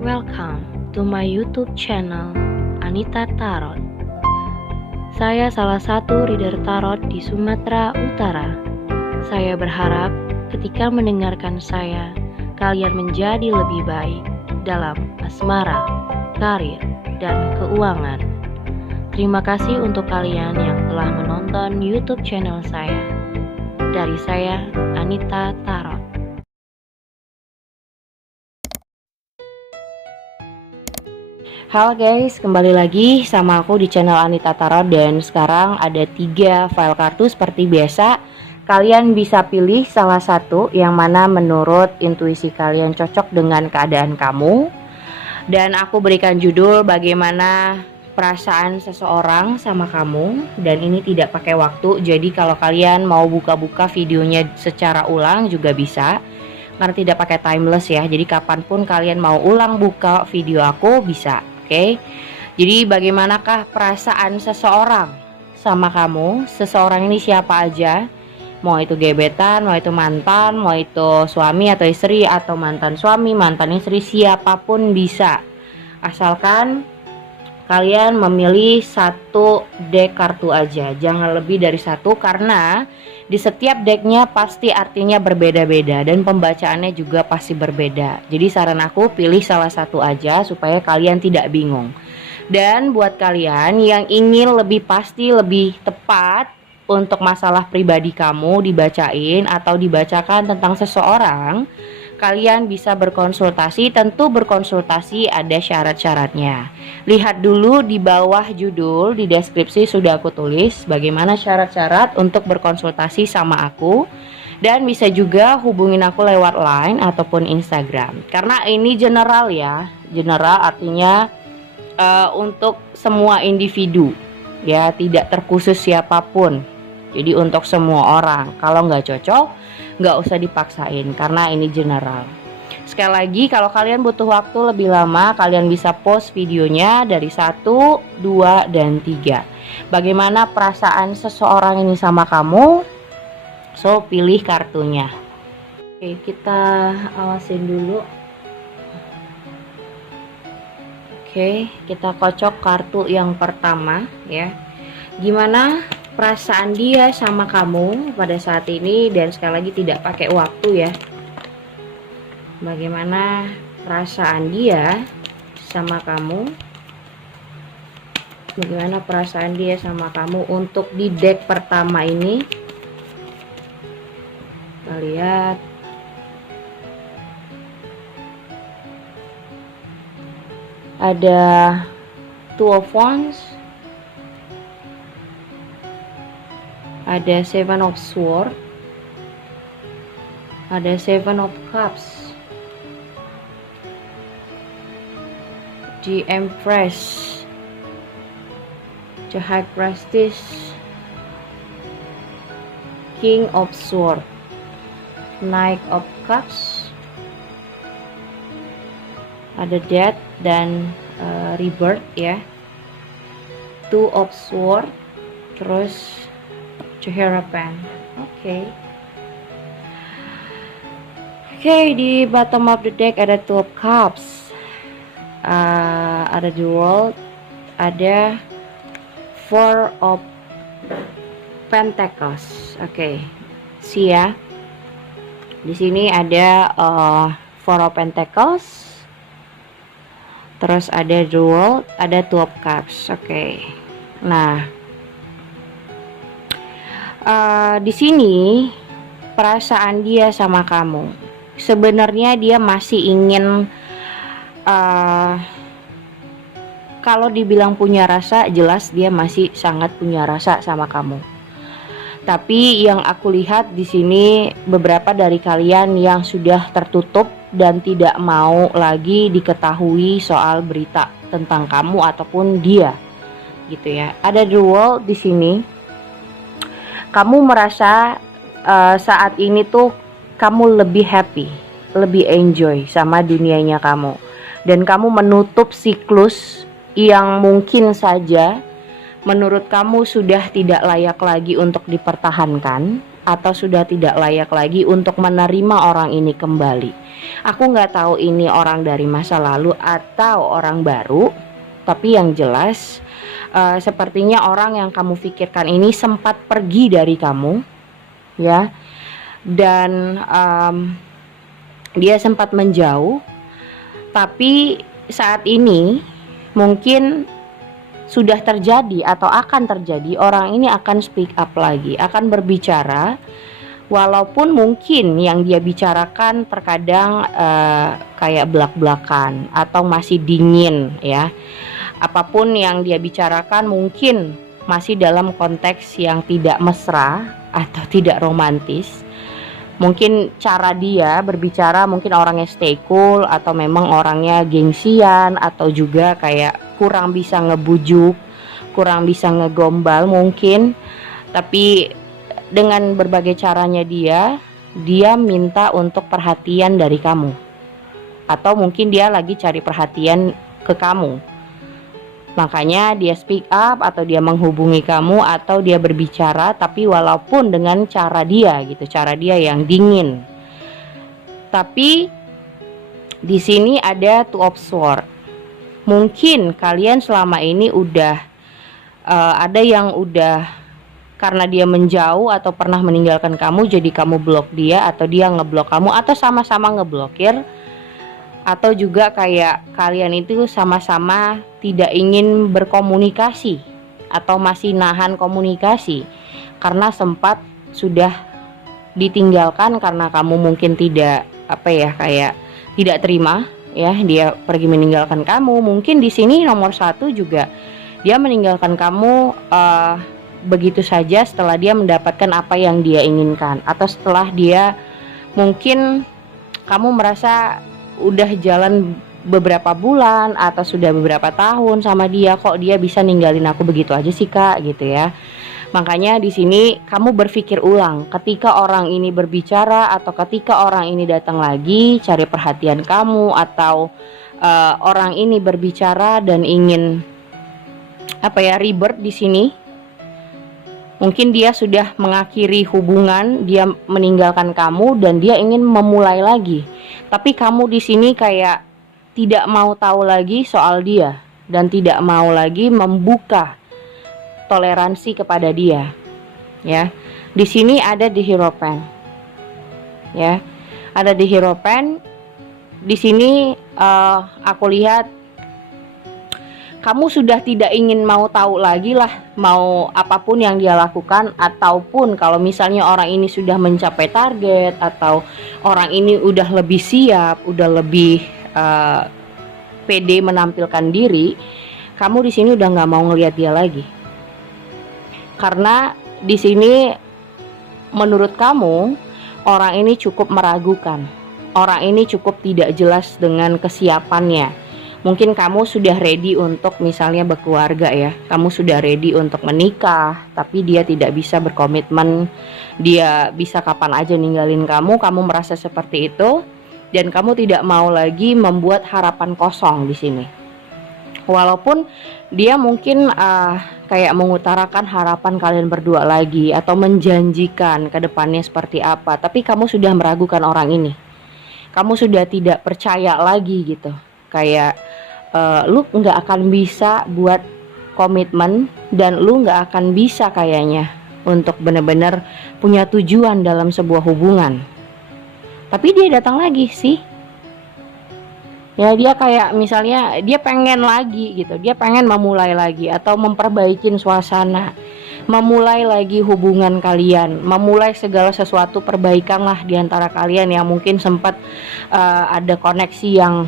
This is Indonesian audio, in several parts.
Welcome to my YouTube channel, Anita Tarot. Saya salah satu reader tarot di Sumatera Utara. Saya berharap ketika mendengarkan saya, kalian menjadi lebih baik dalam asmara, karir, dan keuangan. Terima kasih untuk kalian yang telah menonton YouTube channel saya. Dari saya, Anita Tarot. Halo guys, kembali lagi sama aku di channel Anita Tarot. Dan sekarang ada 3 file kartu seperti biasa. Kalian bisa pilih salah satu yang mana menurut intuisi kalian cocok dengan keadaan kamu. Dan aku berikan judul bagaimana perasaan seseorang sama kamu. Dan ini tidak pakai waktu, jadi kalau kalian mau buka-buka videonya secara ulang juga bisa, karena tidak pakai timeless ya. Jadi kapanpun kalian mau ulang buka video aku bisa. Oke, jadi bagaimanakah perasaan seseorang sama kamu? Seseorang ini siapa aja? Mau itu gebetan, mau itu mantan, mau itu suami atau istri, atau mantan suami, mantan istri, siapapun bisa. Asalkan kalian memilih satu deck kartu aja, jangan lebih dari satu, karena di setiap decknya pasti artinya berbeda-beda dan pembacaannya juga pasti berbeda. Jadi saran aku pilih salah satu aja supaya kalian tidak bingung. Dan buat kalian yang ingin lebih pasti, lebih tepat untuk masalah pribadi kamu dibacain atau dibacakan tentang seseorang, kalian bisa berkonsultasi. Tentu berkonsultasi ada syarat-syaratnya. Lihat dulu di bawah judul, di deskripsi sudah aku tulis bagaimana syarat-syarat untuk berkonsultasi sama aku. Dan bisa juga hubungin aku lewat line ataupun Instagram. Karena ini general ya, general artinya untuk semua individu ya, tidak terkhusus siapapun. Jadi untuk semua orang. Kalau nggak cocok, nggak usah dipaksain karena ini general. Sekali lagi, kalau kalian butuh waktu lebih lama, kalian bisa post videonya dari 1, 2, dan 3. Bagaimana perasaan seseorang ini sama kamu? So, pilih kartunya. Oke, kita awasin dulu. Oke, kita kocok kartu yang pertama ya. Gimana perasaan dia sama kamu pada saat ini? Dan sekali lagi tidak pakai waktu ya. Bagaimana perasaan dia sama kamu? Bagaimana perasaan dia sama kamu untuk di deck pertama ini? Kita lihat. Ada Two of Wands, ada Seven of Swords, ada Seven of Cups, the Empress, the High Priestess, King of Swords, Knight of Cups, ada Death dan Rebirth ya, Two of Swords, terus the Hierophant. Oke, di bottom of the deck ada Two of Cups, ada the World, ada Four of Pentacles. Oke, see ya. Di sini ada Four of Pentacles, terus ada the World, ada Two of Cups. Oke. Nah, di sini perasaan dia sama kamu, sebenarnya dia masih ingin, kalau dibilang punya rasa, jelas dia masih sangat punya rasa sama kamu. Tapi yang aku lihat di sini beberapa dari kalian yang sudah tertutup dan tidak mau lagi diketahui soal berita tentang kamu ataupun dia, gitu ya. Ada the World di sini. Kamu merasa saat ini tuh kamu lebih happy, lebih enjoy sama dunianya kamu, dan kamu menutup siklus yang mungkin saja menurut kamu sudah tidak layak lagi untuk dipertahankan, atau sudah tidak layak lagi untuk menerima orang ini kembali. Aku nggak tahu ini orang dari masa lalu atau orang baru, tapi yang jelas sepertinya orang yang kamu pikirkan ini sempat pergi dari kamu, ya, dan dia sempat menjauh, tapi saat ini mungkin sudah terjadi atau akan terjadi, orang ini akan speak up lagi, akan berbicara, walaupun mungkin yang dia bicarakan terkadang kayak belak-belakan atau masih dingin, ya. Apapun yang dia bicarakan mungkin masih dalam konteks yang tidak mesra atau tidak romantis. Mungkin cara dia berbicara mungkin orangnya stay cool, atau memang orangnya gengsian, atau juga kayak kurang bisa ngebujuk, kurang bisa ngegombal mungkin. Tapi dengan berbagai caranya dia minta untuk perhatian dari kamu, atau mungkin dia lagi cari perhatian ke kamu. Makanya dia speak up atau dia menghubungi kamu atau dia berbicara, tapi walaupun dengan cara dia gitu, cara dia yang dingin. Tapi di sini ada Two of Swords. Mungkin kalian selama ini udah ada yang udah karena dia menjauh atau pernah meninggalkan kamu, jadi kamu blok dia, atau dia ngeblok kamu, atau sama-sama ngeblokir. Atau juga kayak kalian itu sama-sama tidak ingin berkomunikasi atau masih nahan komunikasi karena sempat sudah ditinggalkan karena kamu mungkin tidak kayak tidak terima, ya, dia pergi meninggalkan kamu. Mungkin di sini nomor 1 juga dia meninggalkan kamu begitu saja setelah dia mendapatkan apa yang dia inginkan, atau setelah dia mungkin kamu merasa udah jalan beberapa bulan atau sudah beberapa tahun sama dia, kok dia bisa ninggalin aku begitu aja sih Kak, gitu ya. Makanya di sini kamu berpikir ulang ketika orang ini berbicara, atau ketika orang ini datang lagi cari perhatian kamu, atau orang ini berbicara dan ingin rebirth di sini. Mungkin dia sudah mengakhiri hubungan, dia meninggalkan kamu dan dia ingin memulai lagi. Tapi kamu di sini kayak tidak mau tahu lagi soal dia dan tidak mau lagi membuka toleransi kepada dia. Ya. Di sini ada di Hierophant. Ya. Ada di Hierophant. Di sini aku lihat kamu sudah tidak ingin mau tahu lagi lah, mau apapun yang dia lakukan, ataupun kalau misalnya orang ini sudah mencapai target, atau orang ini udah lebih siap, udah lebih pede menampilkan diri, kamu di sini udah nggak mau ngelihat dia lagi. Karena di sini menurut kamu orang ini cukup meragukan, orang ini cukup tidak jelas dengan kesiapannya. Mungkin kamu sudah ready untuk misalnya berkeluarga, ya. Kamu sudah ready untuk menikah, tapi dia tidak bisa berkomitmen. Dia bisa kapan aja ninggalin kamu. Kamu merasa seperti itu dan kamu tidak mau lagi membuat harapan kosong di sini. Walaupun dia mungkin kayak mengutarakan harapan kalian berdua lagi atau menjanjikan ke depannya seperti apa, tapi kamu sudah meragukan orang ini. Kamu sudah tidak percaya lagi gitu. Kayak lu nggak akan bisa buat komitmen, dan lu nggak akan bisa kayaknya untuk benar-benar punya tujuan dalam sebuah hubungan. Tapi dia datang lagi sih, ya. Dia kayak misalnya dia pengen lagi gitu, dia pengen memulai lagi atau memperbaikin suasana, memulai lagi hubungan kalian, memulai segala sesuatu perbaikan lah di antara kalian yang mungkin sempat ada koneksi yang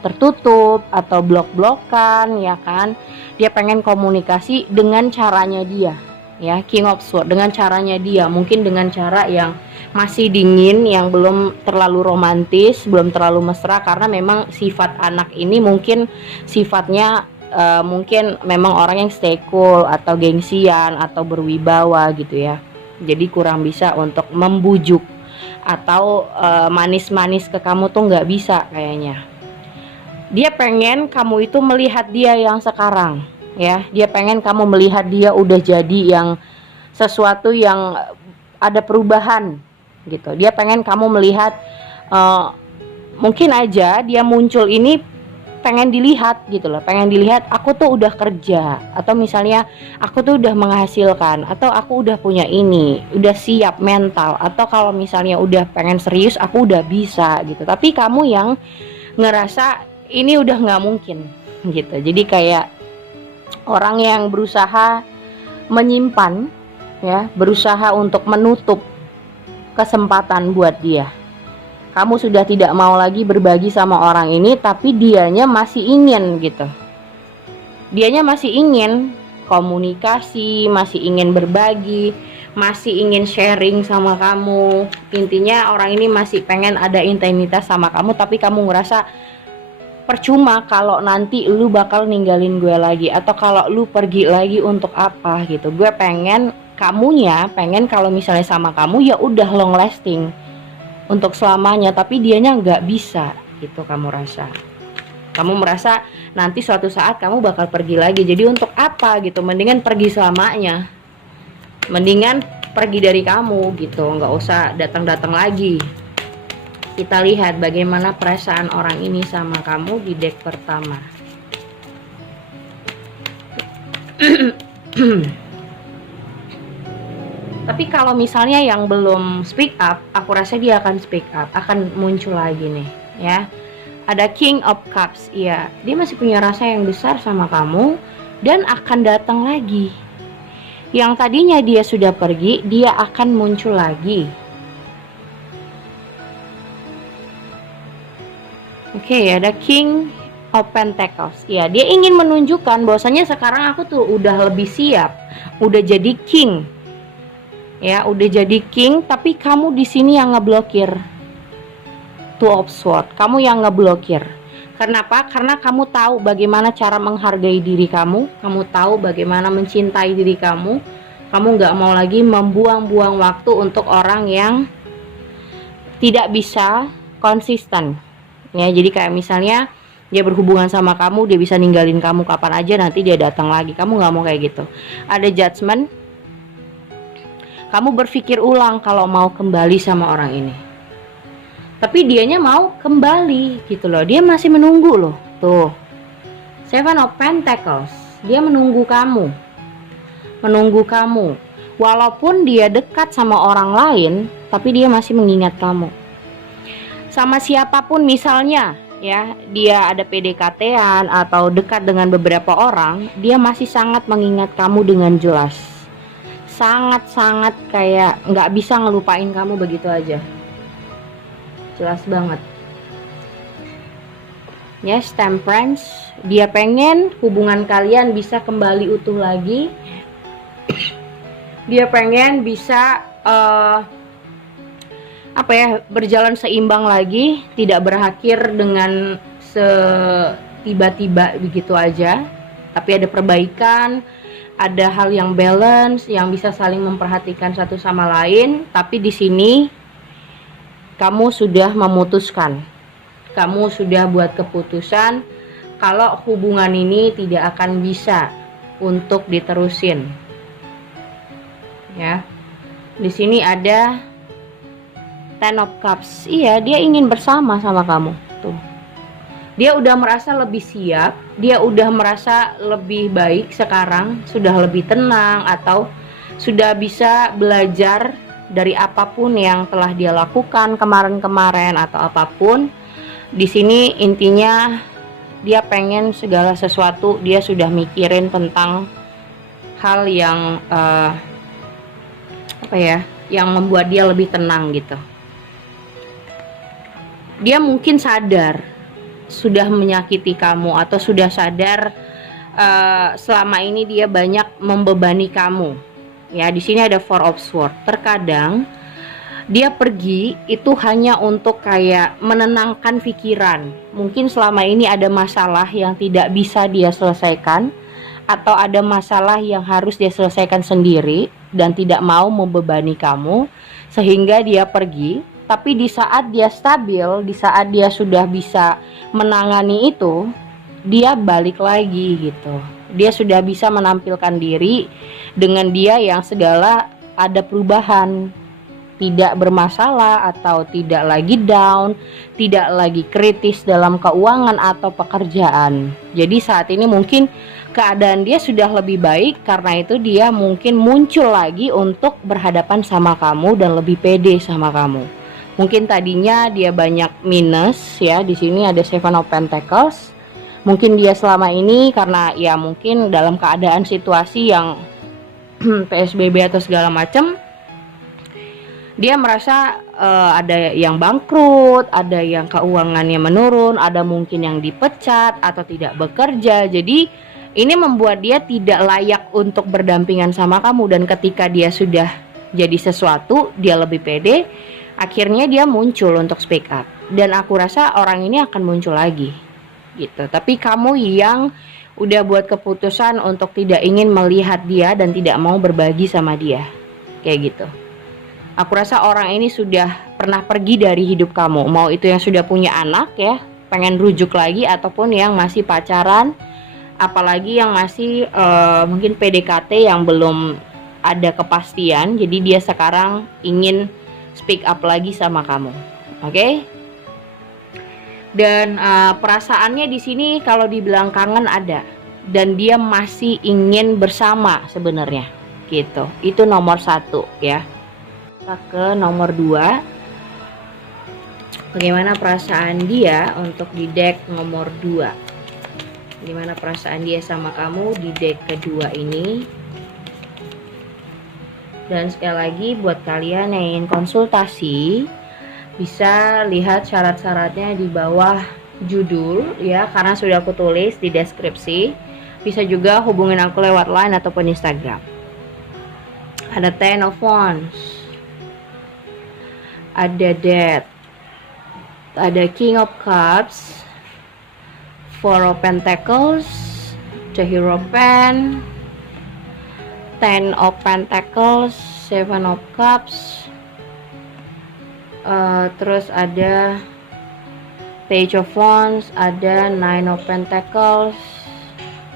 tertutup atau blok-blokan, ya kan. Dia pengen komunikasi dengan caranya dia, ya, King of Swords, dengan caranya dia, mungkin dengan cara yang masih dingin, yang belum terlalu romantis, belum terlalu mesra, karena memang sifat anak ini mungkin sifatnya mungkin memang orang yang stay cool atau gengsian atau berwibawa gitu, ya. Jadi kurang bisa untuk membujuk atau manis-manis ke kamu tuh nggak bisa kayaknya. Dia pengen kamu itu melihat dia yang sekarang, ya. Dia pengen kamu melihat dia udah jadi yang sesuatu yang ada perubahan gitu. Dia pengen kamu melihat, mungkin aja dia muncul ini pengen dilihat gitu loh, pengen dilihat aku tuh udah kerja, atau misalnya aku tuh udah menghasilkan, atau aku udah punya ini, udah siap mental, atau kalau misalnya udah pengen serius aku udah bisa gitu. Tapi kamu yang ngerasa ini udah nggak mungkin gitu. Jadi kayak orang yang berusaha menyimpan, ya, berusaha untuk menutup kesempatan buat dia. Kamu sudah tidak mau lagi berbagi sama orang ini, tapi dianya masih ingin gitu. Dianya masih ingin komunikasi, masih ingin berbagi, masih ingin sharing sama kamu. Intinya orang ini masih pengen ada intimitas sama kamu, tapi kamu ngerasa percuma kalau nanti lu bakal ninggalin gue lagi, atau kalau lu pergi lagi untuk apa gitu. Gue pengen pengen kalau misalnya sama kamu ya udah long lasting untuk selamanya, tapi dianya nggak bisa gitu. Kamu merasa nanti suatu saat kamu bakal pergi lagi, jadi untuk apa gitu, mendingan pergi selamanya, mendingan pergi dari kamu gitu, nggak usah datang-datang lagi. Kita lihat bagaimana perasaan orang ini sama kamu di deck pertama. Tapi kalau misalnya yang belum speak up, aku rasa dia akan speak up, akan muncul lagi nih, ya. Ada King of Cups, iya. Dia masih punya rasa yang besar sama kamu dan akan datang lagi. Yang tadinya dia sudah pergi, dia akan muncul lagi. Oke, ada King of Pentacles. Ya, dia ingin menunjukkan bahwasanya sekarang aku tuh udah lebih siap, udah jadi king. Ya, udah jadi king, tapi kamu di sini yang ngeblokir. Two of Swords, kamu yang ngeblokir. Kenapa? Karena kamu tahu bagaimana cara menghargai diri kamu tahu bagaimana mencintai diri kamu nggak mau lagi membuang-buang waktu untuk orang yang tidak bisa konsisten. Ya, jadi kayak misalnya dia berhubungan sama kamu, dia bisa ninggalin kamu kapan aja, nanti dia datang lagi. Kamu nggak mau kayak gitu. Ada Judgment. Kamu berpikir ulang kalau mau kembali sama orang ini. Tapi dianya mau kembali gitu loh. Dia masih menunggu loh. Tuh. Seven of Pentacles. Dia menunggu kamu. Menunggu kamu. Walaupun dia dekat sama orang lain, tapi dia masih mengingat kamu. Sama siapapun misalnya, ya, dia ada PDKT-an atau dekat dengan beberapa orang, dia masih sangat mengingat kamu dengan jelas. Sangat-sangat kayak nggak bisa ngelupain kamu begitu aja. Jelas banget. Yes, Temperance. Dia pengen hubungan kalian bisa kembali utuh lagi. Dia pengen bisa berjalan seimbang lagi, tidak berakhir dengan tiba-tiba begitu aja, tapi ada perbaikan, ada hal yang balance, yang bisa saling memperhatikan satu sama lain. Tapi di sini kamu sudah memutuskan, kamu sudah buat keputusan kalau hubungan ini tidak akan bisa untuk diterusin. Ya, di sini ada Ten of Cups. Iya, dia ingin bersama sama kamu. Tuh. Dia udah merasa lebih siap, dia udah merasa lebih baik sekarang, sudah lebih tenang, atau sudah bisa belajar dari apapun yang telah dia lakukan kemarin-kemarin atau apapun. Di sini intinya dia pengen segala sesuatu, dia sudah mikirin tentang hal yang yang membuat dia lebih tenang gitu. Dia mungkin sadar sudah menyakiti kamu, atau sudah sadar selama ini dia banyak membebani kamu. Ya, di sini ada Four of Swords. Terkadang dia pergi itu hanya untuk kayak menenangkan pikiran. Mungkin selama ini ada masalah yang tidak bisa dia selesaikan, atau ada masalah yang harus dia selesaikan sendiri dan tidak mau membebani kamu, sehingga dia pergi. Tapi di saat dia stabil, di saat dia sudah bisa menangani itu, dia balik lagi gitu. Dia sudah bisa menampilkan diri dengan dia yang segala ada perubahan. tidak bermasalah atau tidak lagi down, tidak lagi kritis dalam keuangan atau pekerjaan. Jadi saat ini mungkin keadaan dia sudah lebih baik, karena itu dia mungkin muncul lagi untuk berhadapan sama kamu dan lebih pede sama kamu. Mungkin tadinya dia banyak minus ya, di sini ada Seven of Pentacles. Mungkin dia selama ini karena ya mungkin dalam keadaan situasi yang PSBB atau segala macam, dia merasa ada yang bangkrut, ada yang keuangannya menurun, ada mungkin yang dipecat atau tidak bekerja. Jadi ini membuat dia tidak layak untuk berdampingan sama kamu, dan ketika dia sudah jadi sesuatu, dia lebih pede. Akhirnya dia muncul untuk speak up, dan aku rasa orang ini akan muncul lagi gitu. Tapi kamu yang udah buat keputusan untuk tidak ingin melihat dia dan tidak mau berbagi sama dia, kayak gitu. Aku rasa orang ini sudah pernah pergi dari hidup kamu, mau itu yang sudah punya anak ya, pengen rujuk lagi, ataupun yang masih pacaran, apalagi yang masih mungkin PDKT yang belum ada kepastian. Jadi dia sekarang ingin speak up lagi sama kamu, oke? Dan perasaannya di sini kalau dibilang kangen ada, dan dia masih ingin bersama sebenarnya, gitu. Itu nomor 1 ya. Kita ke nomor 2. Bagaimana perasaan dia untuk di deck nomor 2? Gimana perasaan dia sama kamu di deck kedua ini? Dan sekali lagi buat kalian yang ingin konsultasi, bisa lihat syarat-syaratnya di bawah judul ya, karena sudah aku tulis di deskripsi. Bisa juga hubungin aku lewat line ataupun Instagram. Ada Ten of Wands, ada Death, ada King of Cups, Four of Pentacles, the Hierophant, Ten of Pentacles, Seven of Cups, terus ada Page of Wands, ada Nine of Pentacles,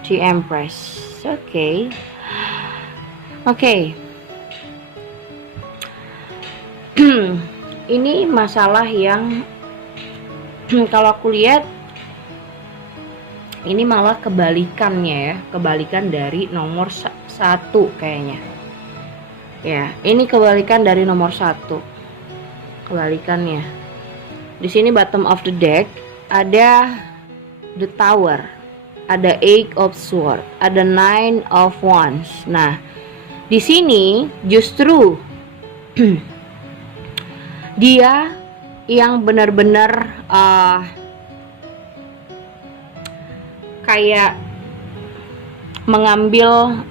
the Empress. Oke. Ini masalah yang kalau aku lihat ini malah kebalikannya ya, kebalikan dari nomor 1 kayaknya. Ya, ini kebalikan dari nomor 1. Kebalikannya. Di sini bottom of the deck ada the Tower, ada Eight of Swords, ada Nine of Wands. Nah, di sini justru dia yang benar-benar kayak mengambil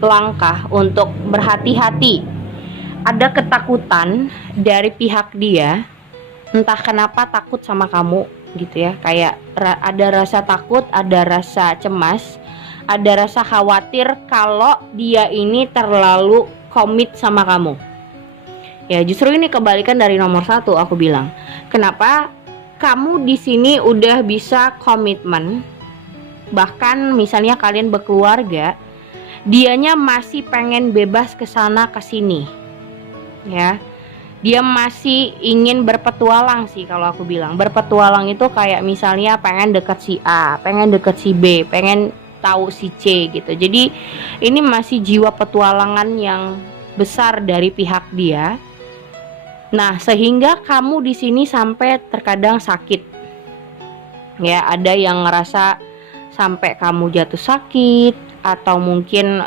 langkah untuk berhati-hati. Ada ketakutan dari pihak dia, entah kenapa takut sama kamu gitu ya. Kayak ada rasa takut, ada rasa cemas, ada rasa khawatir kalau dia ini terlalu komit sama kamu. Ya, justru ini kebalikan dari nomor 1 aku bilang. Kenapa? Kamu di sini udah bisa komitmen. Bahkan misalnya kalian berkeluarga, dianya masih pengen bebas ke sana ke sini. Ya. Dia masih ingin berpetualang sih kalau aku bilang. Berpetualang itu kayak misalnya pengen deket si A, pengen deket si B, pengen tahu si C gitu. Jadi ini masih jiwa petualangan yang besar dari pihak dia. Nah, sehingga kamu di sini sampai terkadang sakit. Ya, ada yang ngerasa sampai kamu jatuh sakit, atau mungkin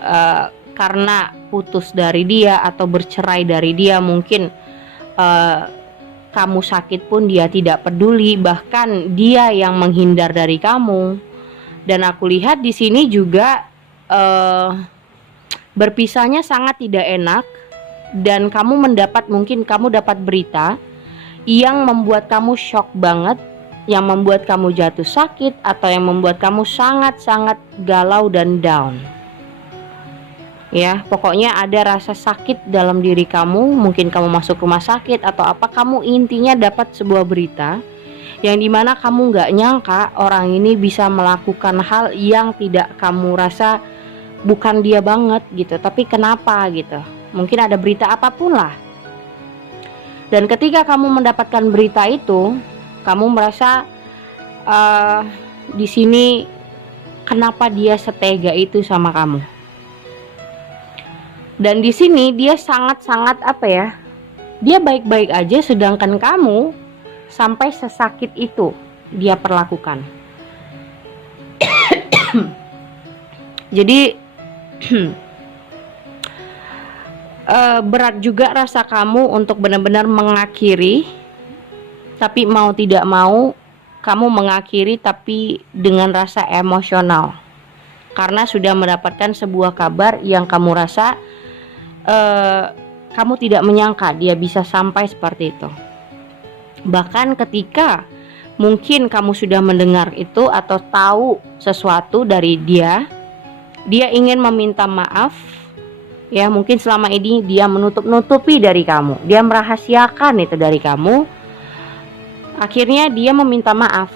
karena putus dari dia atau bercerai dari dia, mungkin kamu sakit pun dia tidak peduli, bahkan dia yang menghindar dari kamu. Dan aku lihat di sini juga berpisahnya sangat tidak enak, dan mungkin kamu dapat berita yang membuat kamu shock banget, yang membuat kamu jatuh sakit, atau yang membuat kamu sangat-sangat galau dan down. Ya, pokoknya ada rasa sakit dalam diri kamu. Mungkin kamu masuk rumah sakit atau apa, kamu intinya dapat sebuah berita yang dimana kamu gak nyangka orang ini bisa melakukan hal yang tidak kamu rasa bukan dia banget gitu, tapi kenapa gitu. Mungkin ada berita apapun lah Dan ketika kamu mendapatkan berita itu, kamu merasa di sini kenapa dia setega itu sama kamu. Dan di sini dia sangat-sangat dia baik-baik aja, sedangkan kamu sampai sesakit itu dia perlakukan. Jadi berat juga rasa kamu untuk benar-benar mengakhiri, tapi mau tidak mau kamu mengakhiri tapi dengan rasa emosional, karena sudah mendapatkan sebuah kabar yang kamu rasa kamu tidak menyangka dia bisa sampai seperti itu. Bahkan ketika mungkin kamu sudah mendengar itu atau tahu sesuatu dari dia ingin meminta maaf. Ya, mungkin selama ini dia menutup-nutupi dari kamu, dia merahasiakan itu dari kamu. Akhirnya dia meminta maaf,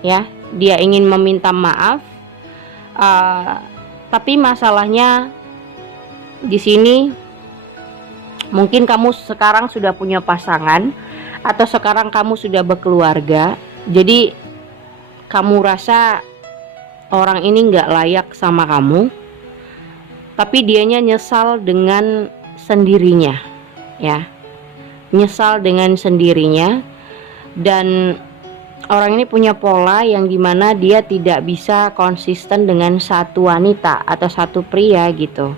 ya, dia ingin meminta maaf. Tapi masalahnya di sini mungkin kamu sekarang sudah punya pasangan atau sekarang kamu sudah berkeluarga. Jadi kamu rasa orang ini nggak layak sama kamu. Tapi dianya nyesal dengan sendirinya, ya, nyesal dengan sendirinya. Dan orang ini punya pola yang dimana dia tidak bisa konsisten dengan satu wanita atau satu pria gitu.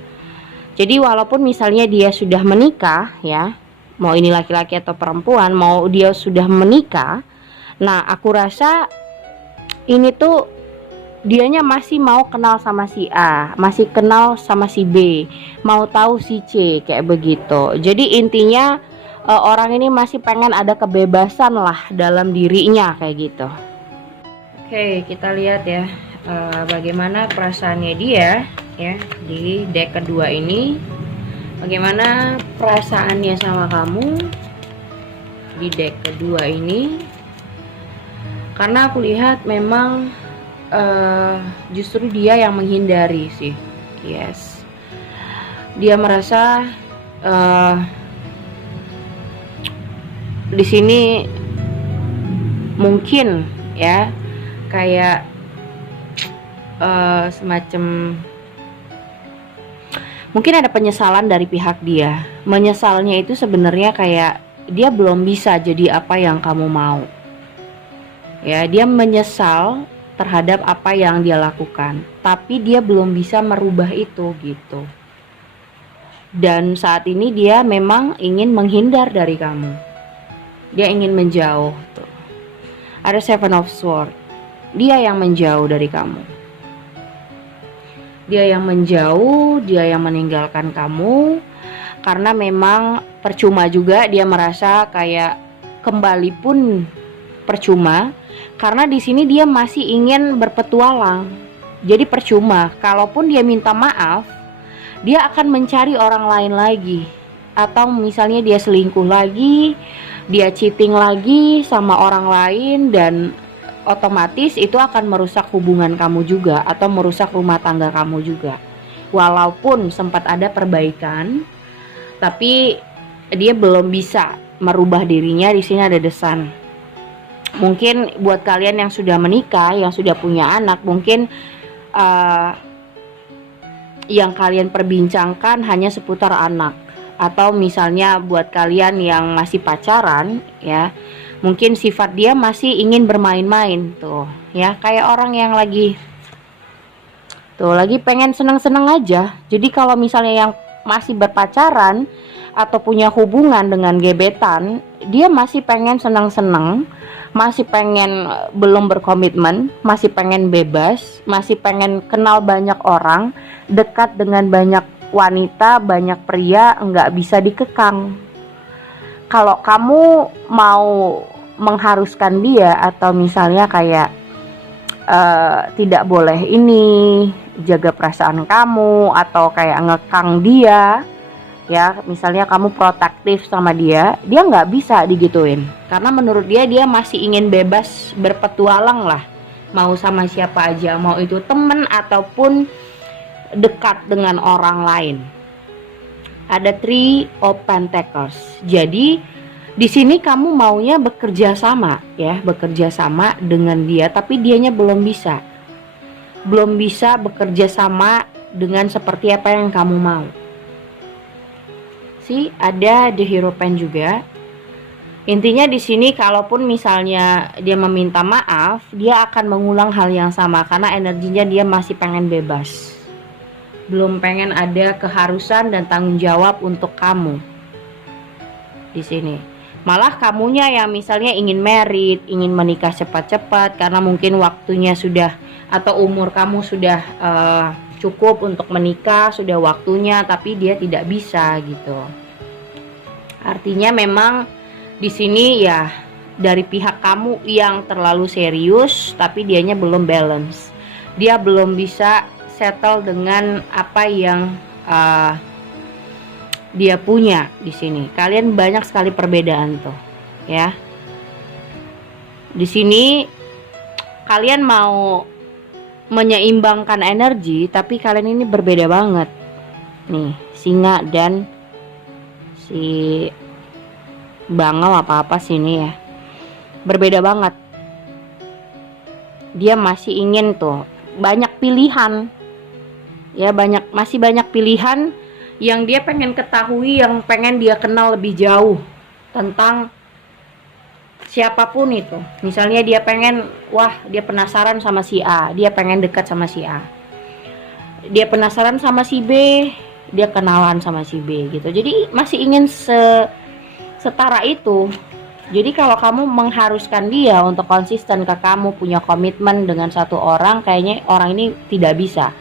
Jadi walaupun misalnya dia sudah menikah, ya, mau ini laki-laki atau perempuan, mau dia sudah menikah, nah aku rasa ini tuh dianya masih mau kenal sama si A, masih kenal sama si B, mau tahu si C, kayak begitu. Jadi intinya orang ini masih pengen ada kebebasan lah dalam dirinya, kayak gitu. Oke, kita lihat ya bagaimana perasaannya dia ya di deck kedua ini. Bagaimana perasaannya sama kamu di deck kedua ini? Karena aku lihat memang justru dia yang menghindari sih. Yes, dia merasa di sini mungkin ya kayak semacam mungkin ada penyesalan dari pihak dia. Menyesalnya itu sebenarnya kayak dia belum bisa jadi apa yang kamu mau. Ya, dia menyesal terhadap apa yang dia lakukan, tapi dia belum bisa merubah itu gitu. Dan saat ini dia memang ingin menghindar dari kamu. Dia ingin menjauh tuh. Ada Seven of Swords. Dia yang menjauh dari kamu. Dia yang menjauh, dia yang meninggalkan kamu. Karena memang percuma juga, dia merasa kayak kembali pun percuma. Karena di sini dia masih ingin berpetualang. Jadi percuma. Kalaupun dia minta maaf, dia akan mencari orang lain lagi. Atau misalnya dia selingkuh lagi, dia cheating lagi sama orang lain, dan otomatis itu akan merusak hubungan kamu juga atau merusak rumah tangga kamu juga. Walaupun sempat ada perbaikan, tapi dia belum bisa merubah dirinya. Di sini ada The Sun. Mungkin buat kalian yang sudah menikah, yang sudah punya anak, mungkin yang kalian perbincangkan hanya seputar anak. Atau misalnya buat kalian yang masih pacaran, ya, mungkin sifat dia masih ingin bermain-main tuh, ya, kayak orang yang lagi pengen seneng-seneng aja. Jadi kalau misalnya yang masih berpacaran atau punya hubungan dengan gebetan, dia masih pengen seneng-seneng, masih pengen belum berkomitmen, masih pengen bebas, masih pengen kenal banyak orang, dekat dengan banyak wanita, banyak pria, nggak bisa dikekang. Kalau kamu mau mengharuskan dia atau misalnya kayak tidak boleh ini, jaga perasaan kamu, atau kayak ngekang dia, ya, misalnya kamu protektif sama dia nggak bisa digituin. Karena menurut dia masih ingin bebas berpetualang lah, mau sama siapa aja, mau itu temen ataupun dekat dengan orang lain. Ada Three of Pentacles. Jadi Di sini kamu maunya bekerja sama ya, bekerja sama dengan dia, tapi dianya belum bisa. Belum bisa bekerja sama dengan seperti apa yang kamu mau. Ada The Hierophant juga. Intinya di sini kalaupun misalnya dia meminta maaf, dia akan mengulang hal yang sama karena energinya dia masih pengen bebas. Belum pengen ada keharusan dan tanggung jawab untuk kamu. Di sini malah kamunya yang misalnya ingin married, ingin menikah cepat-cepat karena mungkin waktunya sudah atau umur kamu sudah cukup untuk menikah, sudah waktunya, tapi dia tidak bisa gitu. Artinya memang di sini ya dari pihak kamu yang terlalu serius, tapi dianya belum balance. Dia belum bisa settle dengan apa yang dia punya di sini. Kalian banyak sekali perbedaan tuh, ya. Di sini kalian mau menyeimbangkan energi, tapi kalian ini berbeda banget. Nih, singa dan si bangau apa-apa sini ya. Berbeda banget. Dia masih ingin tuh banyak pilihan. Ya, masih banyak pilihan yang dia pengen ketahui, yang pengen dia kenal lebih jauh tentang siapapun itu. Misalnya dia pengen, dia penasaran sama si A, dia pengen dekat sama si A. Dia penasaran sama si B, dia kenalan sama si B gitu. Jadi masih ingin setara itu. Jadi kalau kamu mengharuskan dia untuk konsisten ke kamu, punya komitmen dengan satu orang, kayaknya orang ini tidak bisa.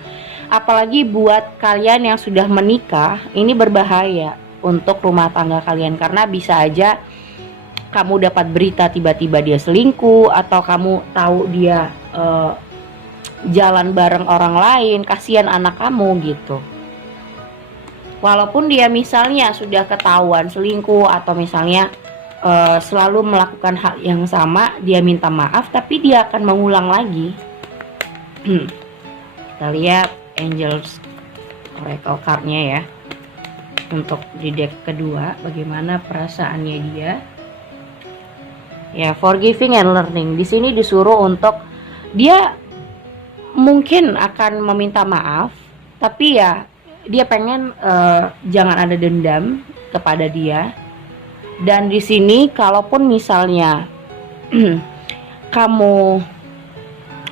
Apalagi buat kalian yang sudah menikah, ini berbahaya untuk rumah tangga kalian karena bisa aja kamu dapat berita tiba-tiba dia selingkuh, atau kamu tahu dia jalan bareng orang lain, kasihan anak kamu gitu. Walaupun dia misalnya sudah ketahuan selingkuh atau misalnya selalu melakukan hal yang sama, dia minta maaf tapi dia akan mengulang lagi. Kita lihat Angels Oracle cardnya ya, untuk di deck kedua bagaimana perasaannya dia. Ya, forgiving and learning. Di sini disuruh untuk dia mungkin akan meminta maaf, tapi ya dia pengen jangan ada dendam kepada dia. Dan di sini kalaupun misalnya kamu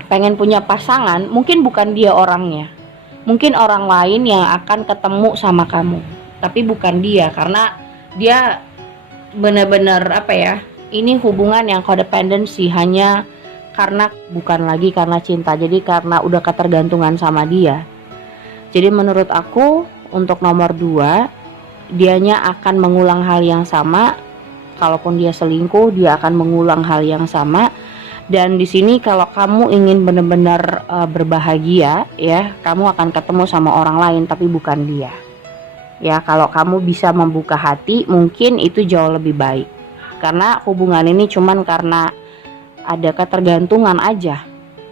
pengen punya pasangan, mungkin bukan dia orangnya. Mungkin orang lain yang akan ketemu sama kamu, tapi bukan dia, karena dia benar-benar ini hubungan yang codependency, hanya karena bukan lagi karena cinta, jadi karena udah ketergantungan sama dia. Jadi menurut aku untuk nomor 2, dianya akan mengulang hal yang sama. Kalaupun dia selingkuh, dia akan mengulang hal yang sama. Dan di sini kalau kamu ingin benar-benar berbahagia ya, kamu akan ketemu sama orang lain tapi bukan dia. Ya, kalau kamu bisa membuka hati, mungkin itu jauh lebih baik. Karena hubungan ini cuman karena ada ketergantungan aja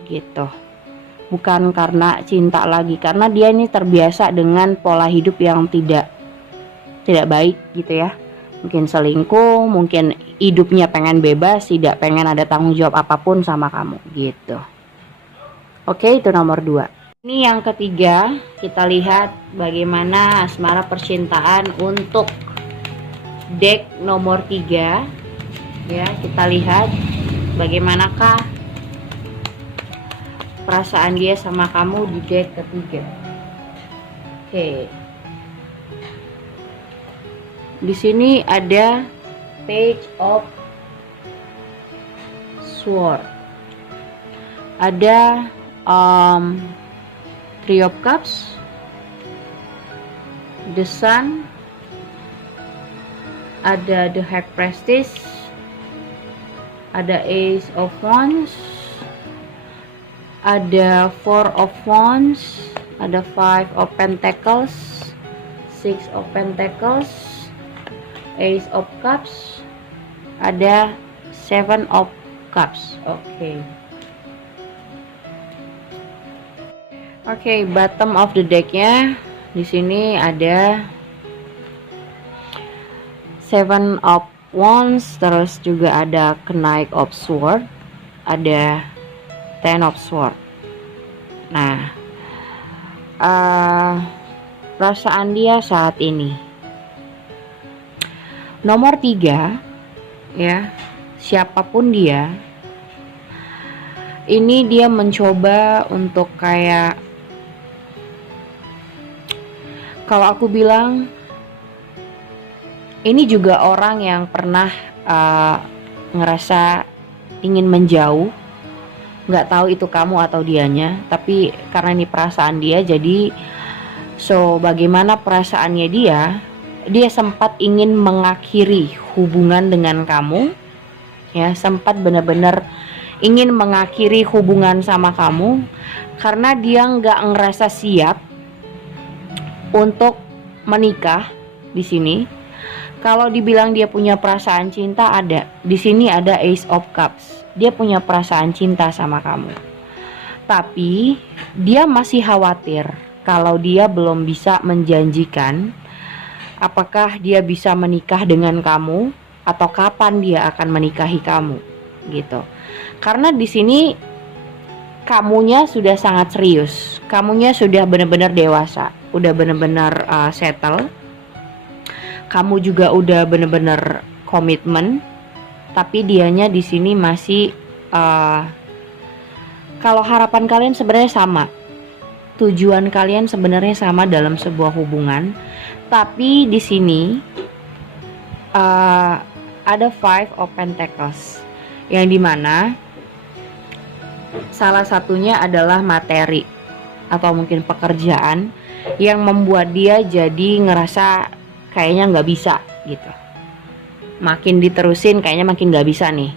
gitu. Bukan karena cinta lagi, karena dia ini terbiasa dengan pola hidup yang tidak baik gitu ya. Mungkin selingkuh, mungkin hidupnya pengen bebas, tidak pengen ada tanggung jawab apapun sama kamu gitu. Oke, itu nomor 2. Ini yang ketiga, kita lihat bagaimana asmara percintaan untuk deck nomor 3. Ya, kita lihat bagaimanakah perasaan dia sama kamu di deck ketiga. Oke. Di sini ada Page of Sword, ada Three of Cups, The Sun, ada The High Priestess, ada Ace of Wands, ada Four of Wands, ada Five of Pentacles, Six of Pentacles, Ace of Cups, ada Seven of Cups. Oke, bottom of the decknya di sini ada Seven of Wands, terus juga ada Knight of Sword, ada Ten of Sword. Nah, perasaan dia saat ini nomor 3 ya, siapapun dia, ini dia mencoba untuk kayak, kalau aku bilang ini juga orang yang pernah ngerasa ingin menjauh, nggak tahu itu kamu atau dianya, tapi karena ini perasaan dia, jadi bagaimana perasaannya dia sempat ingin mengakhiri hubungan dengan kamu ya, sempat benar-benar ingin mengakhiri hubungan sama kamu karena dia nggak ngerasa siap untuk menikah. Di sini kalau dibilang dia punya perasaan cinta, ada di sini, ada Ace of Cups. Dia punya perasaan cinta sama kamu, tapi dia masih khawatir kalau dia belum bisa menjanjikan apakah dia bisa menikah dengan kamu atau kapan dia akan menikahi kamu gitu. Karena di sini kamunya sudah sangat serius, kamunya sudah benar-benar dewasa, udah benar-benar settle. Kamu juga udah benar-benar komitmen, tapi dianya di sini masih kalau harapan kalian sebenarnya sama, tujuan kalian sebenarnya sama dalam sebuah hubungan. Tapi di sini ada Five of Pentacles, yang dimana salah satunya adalah materi atau mungkin pekerjaan yang membuat dia jadi ngerasa kayaknya nggak bisa gitu. Makin diterusin kayaknya makin nggak bisa nih,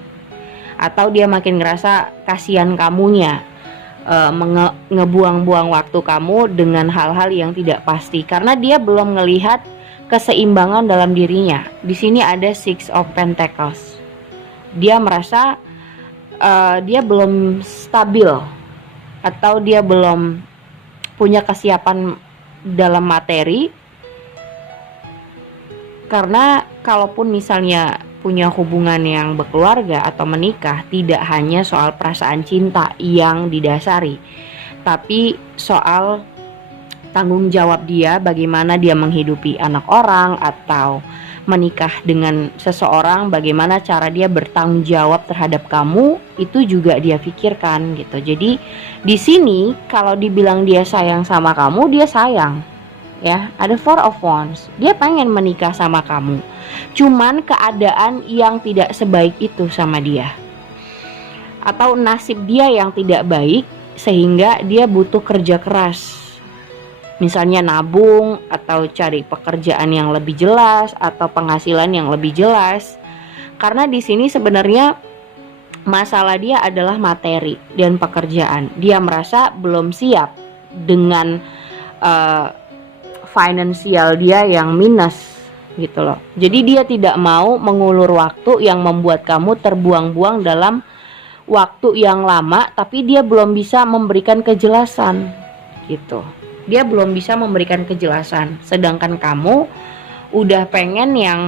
atau dia makin ngerasa kasihan kamunya, ngebuang-buang waktu kamu dengan hal-hal yang tidak pasti karena dia belum ngelihat keseimbangan dalam dirinya. Di sini ada Six of Pentacles. Dia merasa dia belum stabil atau dia belum punya kesiapan dalam materi, karena kalaupun misalnya punya hubungan yang berkeluarga atau menikah, tidak hanya soal perasaan cinta yang didasari, tapi soal tanggung jawab dia, bagaimana dia menghidupi anak orang atau menikah dengan seseorang, bagaimana cara dia bertanggung jawab terhadap kamu, itu juga dia pikirkan gitu. Jadi di sini kalau dibilang dia sayang sama kamu, dia sayang ya. Ada Four of Wands, dia pengen menikah sama kamu, cuman keadaan yang tidak sebaik itu sama dia, atau nasib dia yang tidak baik sehingga dia butuh kerja keras, misalnya nabung atau cari pekerjaan yang lebih jelas atau penghasilan yang lebih jelas. Karena di sini sebenarnya masalah dia adalah materi dan pekerjaan. Dia merasa belum siap dengan finansial dia yang minus gitu loh. Jadi dia tidak mau mengulur waktu yang membuat kamu terbuang-buang dalam waktu yang lama, tapi dia belum bisa memberikan kejelasan gitu. Dia belum bisa memberikan kejelasan, sedangkan kamu udah pengen yang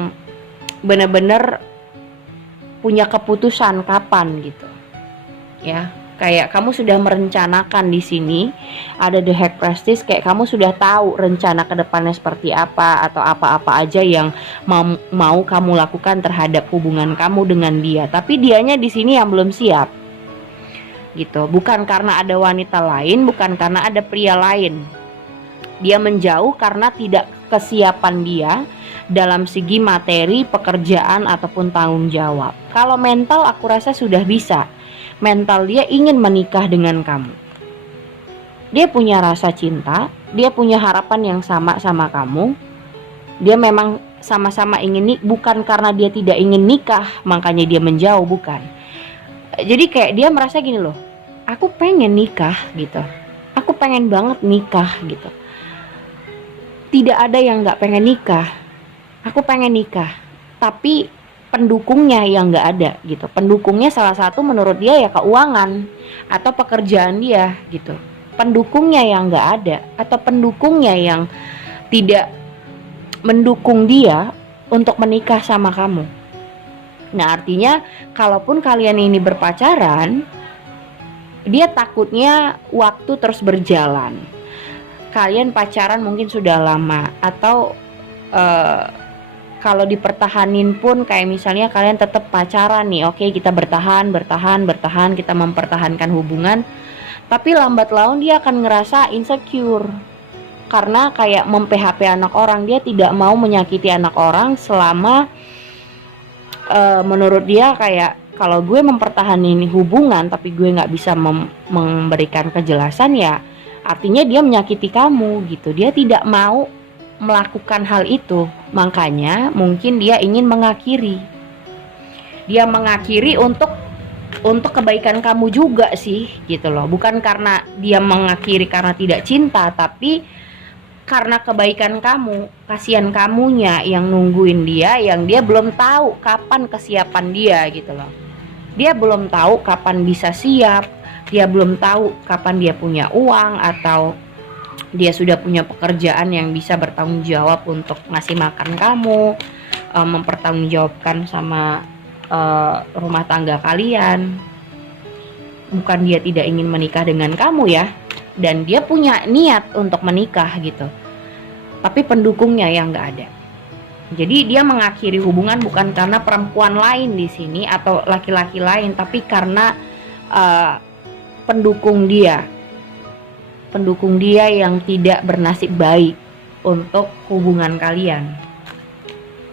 benar-benar punya keputusan kapan gitu ya. Kayak kamu sudah merencanakan. Di sini ada The High Priestess, kayak kamu sudah tahu rencana kedepannya seperti apa, atau apa-apa aja yang mau kamu lakukan terhadap hubungan kamu dengan dia. Tapi dianya di sini yang belum siap gitu, bukan karena ada wanita lain, bukan karena ada pria lain. Dia menjauh karena tidak kesiapan dia dalam segi materi, pekerjaan, ataupun tanggung jawab. Kalau mental aku rasa sudah bisa. Mental dia ingin menikah dengan kamu. Dia punya rasa cinta, dia punya harapan yang sama kamu. Dia memang sama-sama ingin bukan karena dia tidak ingin nikah makanya dia menjauh, bukan. Jadi kayak dia merasa gini loh, aku pengen nikah gitu. Aku pengen banget nikah gitu. Tidak ada yang gak pengen nikah. Aku pengen nikah, tapi pendukungnya yang gak ada gitu. Pendukungnya salah satu menurut dia ya keuangan atau pekerjaan dia gitu. Pendukungnya yang gak ada, atau pendukungnya yang tidak mendukung dia untuk menikah sama kamu Nah, artinya kalaupun kalian ini berpacaran, dia takutnya waktu terus berjalan. Kalian pacaran mungkin sudah lama, atau kalau dipertahanin pun kayak misalnya kalian tetap pacaran nih, oke, kita bertahan, kita mempertahankan hubungan, tapi lambat laun dia akan ngerasa insecure karena kayak mem-PHP anak orang. Dia tidak mau menyakiti anak orang selama menurut dia kayak, kalau gue mempertahankan hubungan tapi gue nggak bisa memberikan kejelasan, ya artinya dia menyakiti kamu gitu. Dia tidak mau melakukan hal itu, makanya mungkin dia ingin mengakhiri. Dia mengakhiri untuk kebaikan kamu juga sih gitu loh. Bukan karena dia mengakhiri karena tidak cinta, tapi karena kebaikan kamu. Kasihan kamunya yang nungguin dia, yang dia belum tahu kapan kesiapan dia gitu loh. Dia belum tahu kapan bisa siap, dia belum tahu kapan dia punya uang, atau dia sudah punya pekerjaan yang bisa bertanggung jawab untuk ngasih makan kamu, mempertanggungjawabkan sama rumah tangga kalian. Bukan dia tidak ingin menikah dengan kamu ya, dan dia punya niat untuk menikah gitu, tapi pendukungnya yang nggak ada. Jadi dia mengakhiri hubungan bukan karena perempuan lain di sini atau laki-laki lain, tapi karena pendukung dia yang tidak bernasib baik untuk hubungan kalian.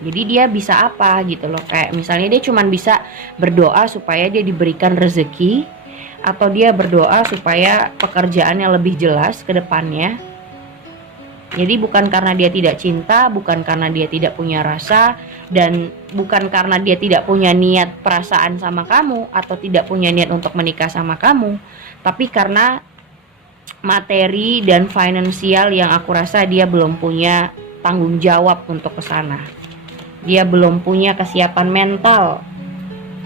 Jadi dia bisa apa gitu loh, kayak misalnya dia cuma bisa berdoa supaya dia diberikan rezeki, atau dia berdoa supaya pekerjaannya lebih jelas ke depannya. Jadi bukan karena dia tidak cinta, bukan karena dia tidak punya rasa, dan bukan karena dia tidak punya niat perasaan sama kamu, atau tidak punya niat untuk menikah sama kamu, tapi karena materi dan finansial yang aku rasa dia belum punya tanggung jawab untuk kesana. Dia belum punya kesiapan mental.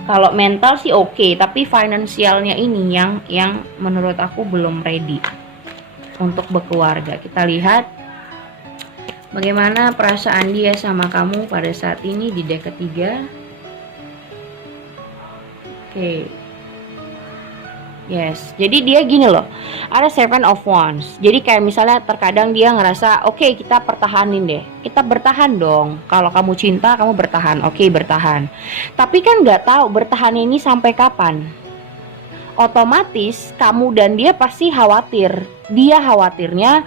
Kalau mental sih oke, tapi finansialnya ini yang menurut aku belum ready untuk berkeluarga. Kita lihat bagaimana perasaan dia sama kamu pada saat ini di deck ketiga. Oke. Yes, jadi dia gini loh, ada Seven of Wands. Jadi kayak misalnya terkadang dia ngerasa, oke, kita pertahanin deh, kita bertahan dong. Kalau kamu cinta, kamu bertahan, oke, bertahan. Tapi kan nggak tahu bertahan ini sampai kapan. Otomatis kamu dan dia pasti khawatir. Dia khawatirnya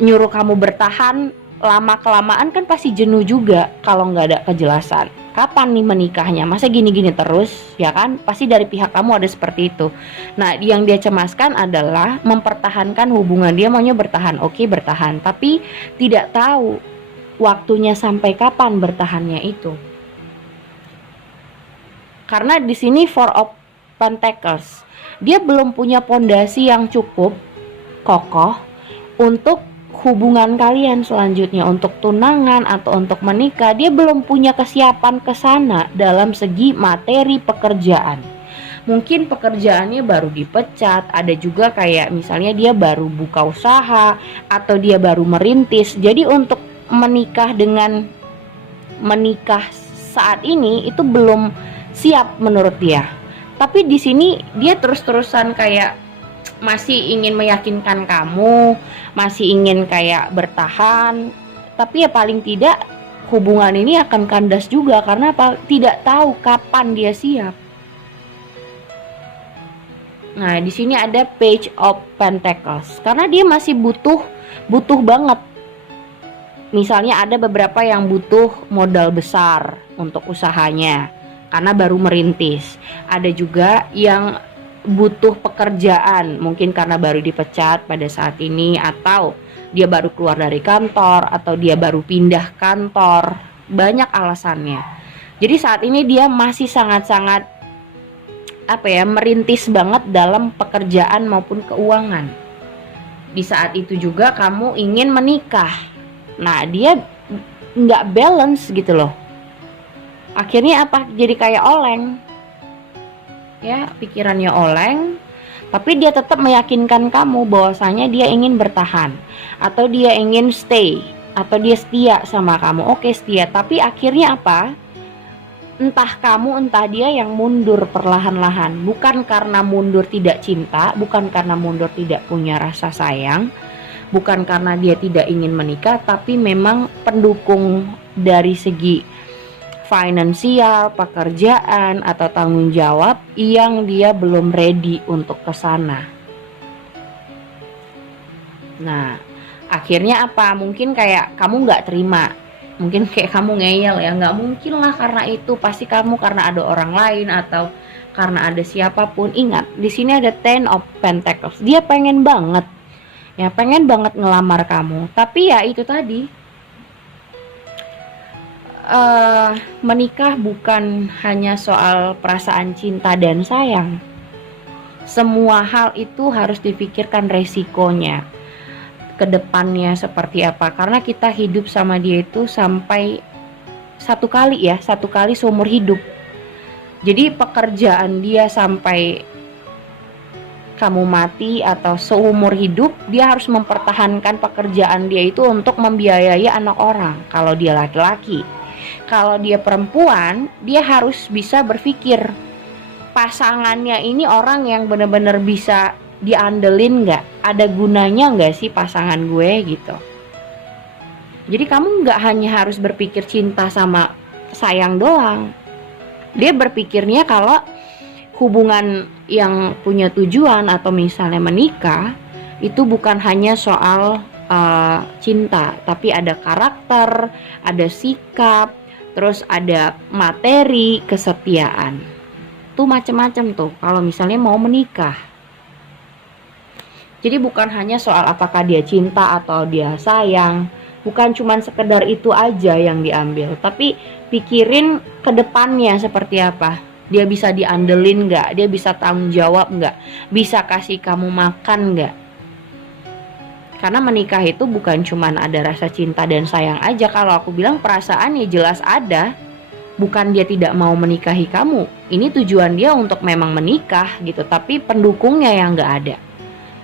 nyuruh kamu bertahan, lama kelamaan kan pasti jenuh juga kalau nggak ada kejelasan. Kapan nih menikahnya? Masa gini-gini terus, ya kan? Pasti dari pihak kamu ada seperti itu. Nah, yang dia cemaskan adalah mempertahankan hubungan. Dia maunya bertahan, oke, bertahan, tapi tidak tahu waktunya sampai kapan bertahannya itu. Karena di sini Four of Pentacles, dia belum punya pondasi yang cukup kokoh untuk hubungan kalian selanjutnya, untuk tunangan atau untuk menikah. Dia belum punya kesiapan ke sana dalam segi materi pekerjaan. Mungkin pekerjaannya baru dipecat, ada juga kayak misalnya dia baru buka usaha atau dia baru merintis. Jadi untuk menikah saat ini itu belum siap menurut dia. Tapi di sini dia terus-terusan kayak masih ingin meyakinkan kamu, masih ingin kayak bertahan, tapi ya paling tidak hubungan ini akan kandas juga karena apa? Tidak tahu kapan dia siap. Nah, di sini ada Page of Pentacles karena dia masih butuh banget. Misalnya ada beberapa yang butuh modal besar untuk usahanya karena baru merintis. Ada juga yang butuh pekerjaan, mungkin karena baru dipecat pada saat ini, atau dia baru keluar dari kantor, atau dia baru pindah kantor. Banyak alasannya. Jadi saat ini dia masih sangat-sangat merintis banget dalam pekerjaan maupun keuangan. Di saat itu juga kamu ingin menikah. Nah, dia nggak balance gitu loh. Akhirnya apa? Jadi kayak oleng. Ya, pikirannya oleng, tapi dia tetap meyakinkan kamu bahwasanya dia ingin bertahan, atau dia ingin stay, atau dia setia sama kamu. Oke, setia, tapi akhirnya apa? entah kamu entah dia yang mundur perlahan-lahan, bukan karena mundur tidak cinta, bukan karena mundur tidak punya rasa sayang, bukan karena dia tidak ingin menikah, tapi memang pendukung dari segi finansial, pekerjaan, atau tanggung jawab yang dia belum ready untuk ke sana. Nah, akhirnya apa? Mungkin kayak kamu nggak terima, mungkin kayak kamu ngeyel ya, nggak mungkin lah karena itu, pasti kamu karena ada orang lain atau karena ada siapapun. Ingat, di sini ada Ten of Pentacles. Dia pengen banget, ya pengen banget ngelamar kamu, tapi ya itu tadi, menikah bukan hanya soal perasaan cinta dan sayang. Semua hal itu harus dipikirkan resikonya ke depannya seperti apa, karena kita hidup sama dia itu sampai satu kali seumur hidup. Jadi pekerjaan dia sampai kamu mati atau seumur hidup, dia harus mempertahankan pekerjaan dia itu untuk membiayai anak orang kalau dia laki-laki. Kalau dia perempuan, dia harus bisa berpikir pasangannya ini orang yang benar-benar bisa diandelin nggak, ada gunanya nggak sih pasangan gue gitu. Jadi kamu nggak hanya harus berpikir cinta sama sayang doang. Dia berpikirnya kalau hubungan yang punya tujuan atau misalnya menikah itu bukan hanya soal cinta, tapi ada karakter, ada sikap, terus ada materi, kesetiaan. Tuh macem-macem tuh kalau misalnya mau menikah. Jadi bukan hanya soal apakah dia cinta atau dia sayang, bukan cuma sekedar itu aja yang diambil, tapi pikirin ke depannya seperti apa. Dia bisa diandelin nggak? Dia bisa tanggung jawab nggak? Bisa kasih kamu makan nggak? Karena menikah itu bukan cuma ada rasa cinta dan sayang aja. Kalau aku bilang perasaan ya jelas ada. Bukan dia tidak mau menikahi kamu. Ini tujuan dia untuk memang menikah gitu, tapi pendukungnya yang nggak ada.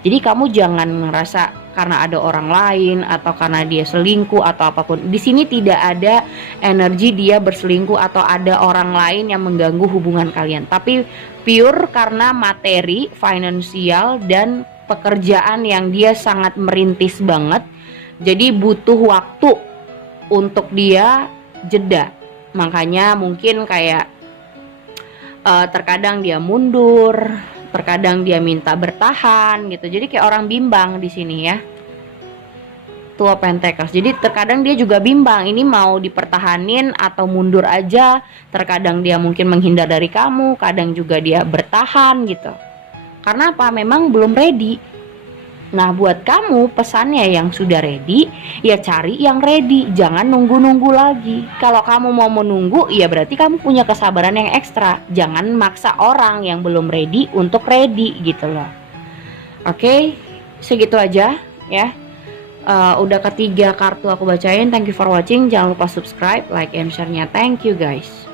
Jadi kamu jangan ngerasa karena ada orang lain atau karena dia selingkuh atau apapun. Di sini tidak ada energi dia berselingkuh atau ada orang lain yang mengganggu hubungan kalian. Tapi pure karena materi, finansial, dan pekerjaan yang dia sangat merintis banget. Jadi butuh waktu untuk dia jeda. Makanya mungkin kayak terkadang dia mundur, terkadang dia minta bertahan gitu. Jadi kayak orang bimbang di sini ya. Tua Pentacles. Jadi terkadang dia juga bimbang, ini mau dipertahanin atau mundur aja. Terkadang dia mungkin menghindar dari kamu, kadang juga dia bertahan gitu. Karena apa? Memang belum ready. Nah, buat kamu pesannya yang sudah ready, ya cari yang ready, jangan nunggu-nunggu lagi. Kalau kamu mau menunggu, ya berarti kamu punya kesabaran yang ekstra. Jangan maksa orang yang belum ready untuk ready gitu loh. Oke, segitu aja ya. Udah ketiga kartu aku bacain. Thank you for watching. Jangan lupa subscribe, like, and share-nya. Thank you guys.